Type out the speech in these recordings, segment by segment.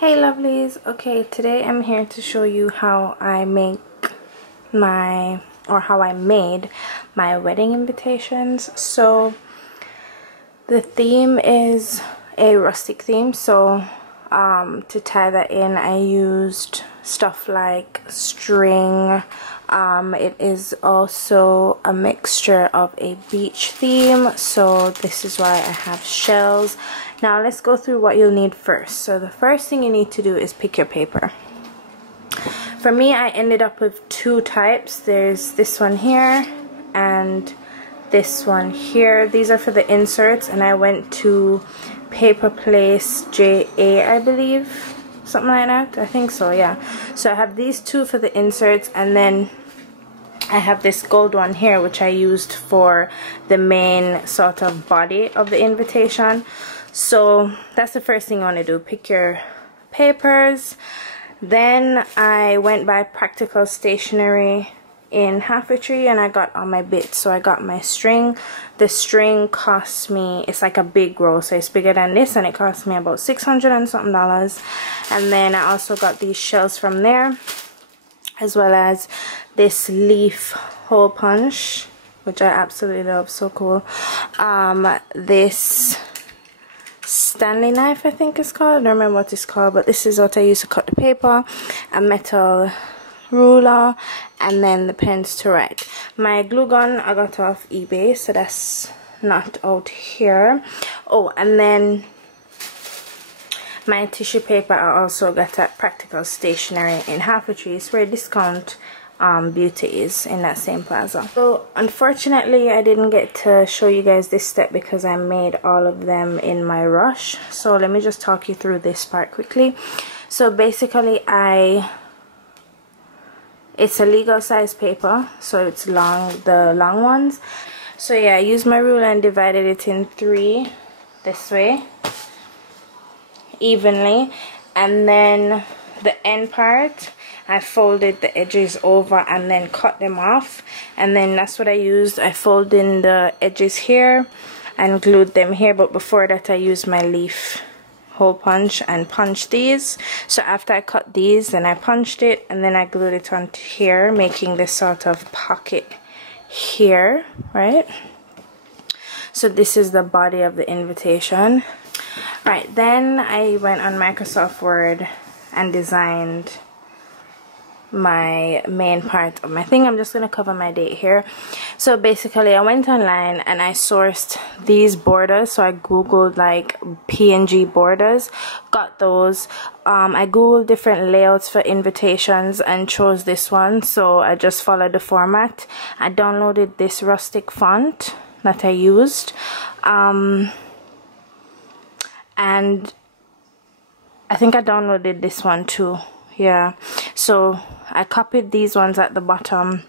Hey lovelies, okay, today I'm here to show you how I made my wedding invitations. So the theme is a rustic theme, so to tie that in I used stuff like string. It is also a mixture of a beach theme, so this is why I have shells. Now let's go through what you'll need first. So the first thing you need to do is pick your paper. For me, I ended up with two types. There's this one here and this one here. These are for the inserts, and I went to Paper Place JA, I believe, something like that. I think so, yeah. So I have these two for the inserts, and then I have this gold one here which I used for the main sort of body of the invitation. So that's the first thing you want to do, pick your papers. Then I went by Practical Stationery in Halfway and I got all my bits. So I got my string. The string cost me, it's like a big roll, so it's bigger than this, and it cost me about $600 and something. And then I also got these shells from there, as well as this leaf hole punch, which I absolutely love, so cool. This Stanley knife, I think it's called, I don't remember what it's called, but this is what I use to cut the paper, a metal ruler, and then the pens to write. My glue gun I got off eBay, so that's not out here. Oh, and then my tissue paper I also got at Practical Stationery in Halfway. It's where Discount Beauty is, in that same plaza. So unfortunately I didn't get to show you guys this step because I made all of them in my rush. So let me just talk you through this part quickly. So basically it's a legal size paper, so it's long, the long ones. So yeah, I used my ruler and divided it in three this way evenly, and then the end part I folded the edges over and then cut them off, and then that's what I used. I folded in the edges here and glued them here, but before that I used my leaf hole punch and punched these. So after I cut these, then I punched it and then I glued it onto here, making this sort of pocket here, right? So this is the body of the invitation. Right, then I went on Microsoft Word and designed my main part of my thing. I'm just going to cover my date here. So basically I went online and I sourced these borders. So I googled like PNG borders, got those. I googled different layouts for invitations and chose this one, so I just followed the format. I downloaded this Rustic font that I used, and I think I downloaded this one too. Yeah, so I copied these ones at the bottom.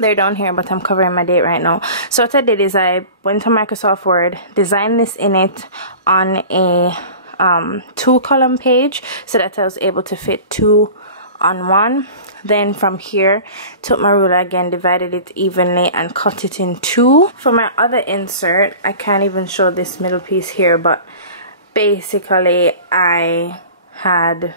They're down here, but I'm covering my date right now. So what I did is I went to Microsoft Word, designed this in it on a 2-column page so that I was able to fit 2 on one. Then from here, took my ruler again, divided it evenly and cut it in 2. For my other insert, I can't even show this middle piece here, but basically I had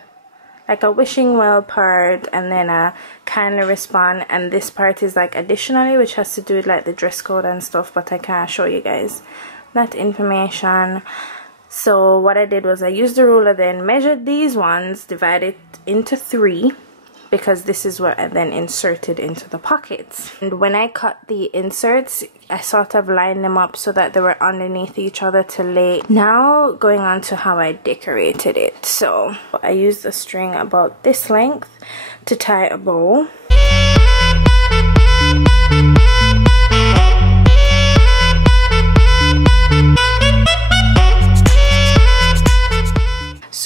like a wishing well part and then a kindly respond, and this part is like additionally, which has to do with like the dress code and stuff, but I can't show you guys that information. So what I did was I used the ruler, then measured these ones, divided into 3, because this is what I then inserted into the pockets. And when I cut the inserts, I sort of lined them up so that they were underneath each other to lay. Now going on to how I decorated it. So I used a string about this length to tie a bow.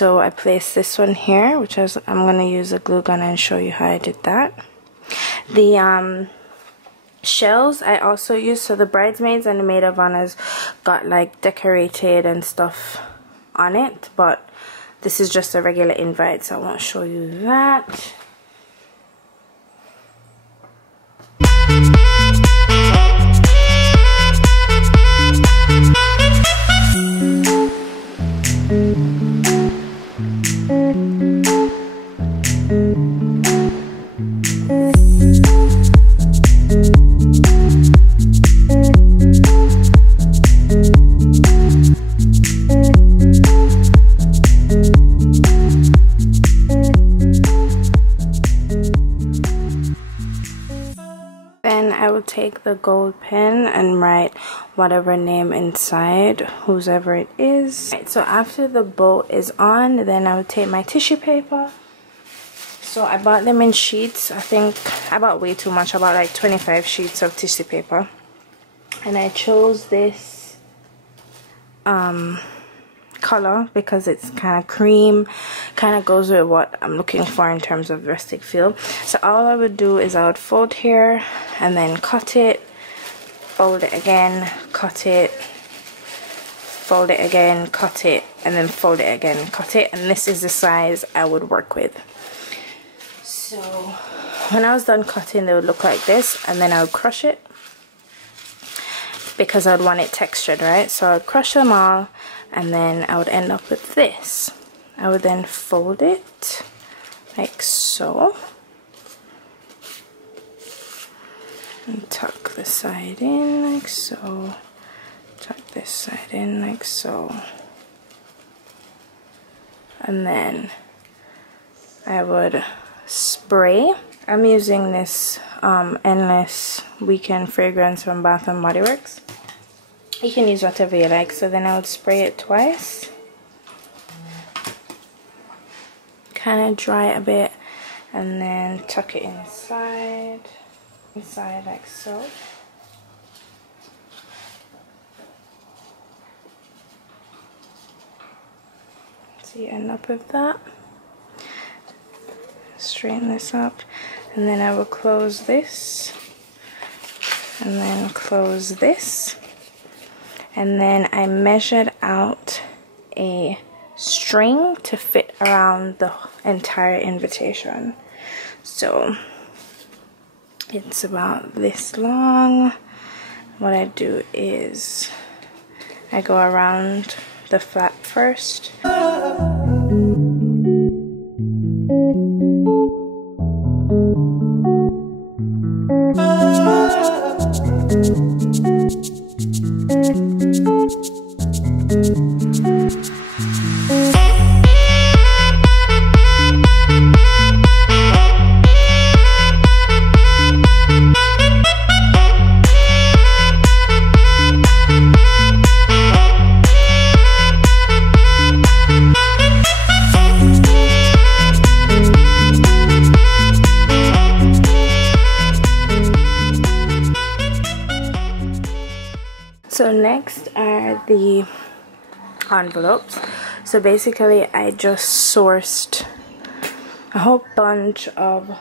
So I placed this one here, which I'm going to use a glue gun and show you how I did that. The shells I also used, so the bridesmaids and the maid of honors got like decorated and stuff on it, but this is just a regular invite, so I won't show you that. Take the gold pen and write whatever name inside, whoever it is. Right, so after the bow is on, then I would take my tissue paper. So I bought them in sheets. I think I bought way too much. I bought like 25 sheets of tissue paper, and I chose this color because it's kind of cream, kind of goes with what I'm looking for in terms of rustic feel. So all I would do is I would fold here and then cut it, fold it again, cut it, fold it again, cut it, and then fold it again, cut it, and this is the size I would work with. So when I was done cutting, they would look like this, and then I would crush it because I would want it textured, right? So I would crush them all, and then I would end up with this. I would then fold it like so and tuck the side in like so, tuck this side in like so, and then I would spray. I'm using this Endless Weekend fragrance from Bath & Body Works. You can use whatever you like. So then I would spray it twice, kind of dry it a bit, and then tuck it inside like so. So you end up with that. Straighten this up, and then I will close this, and then close this. And then I measured out a string to fit around the entire invitation. So it's about this long. What I do is I go around the flap first. So next are the envelopes. So basically I just sourced a whole bunch of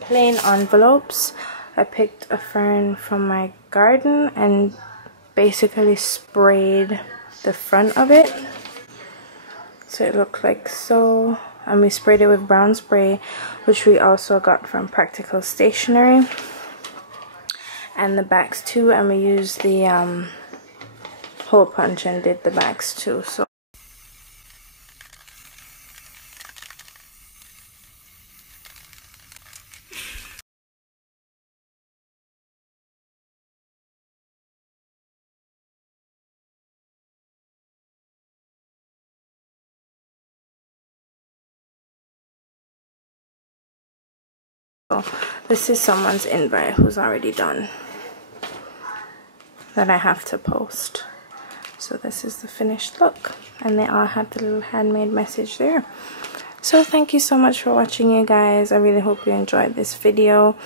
plain envelopes. I picked a fern from my garden and basically sprayed the front of it so it looked like so, and we sprayed it with brown spray, which we also got from Practical Stationery, and the backs too, and we used the hole punch and did the backs too. So this is someone's invite who's already done that I have to post. So this is the finished look, and they all have the little handmade message there. So thank you so much for watching, you guys. I really hope you enjoyed this video.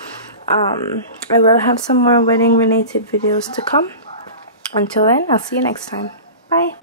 I will have some more wedding related videos to come. Until then, I'll see you next time. Bye.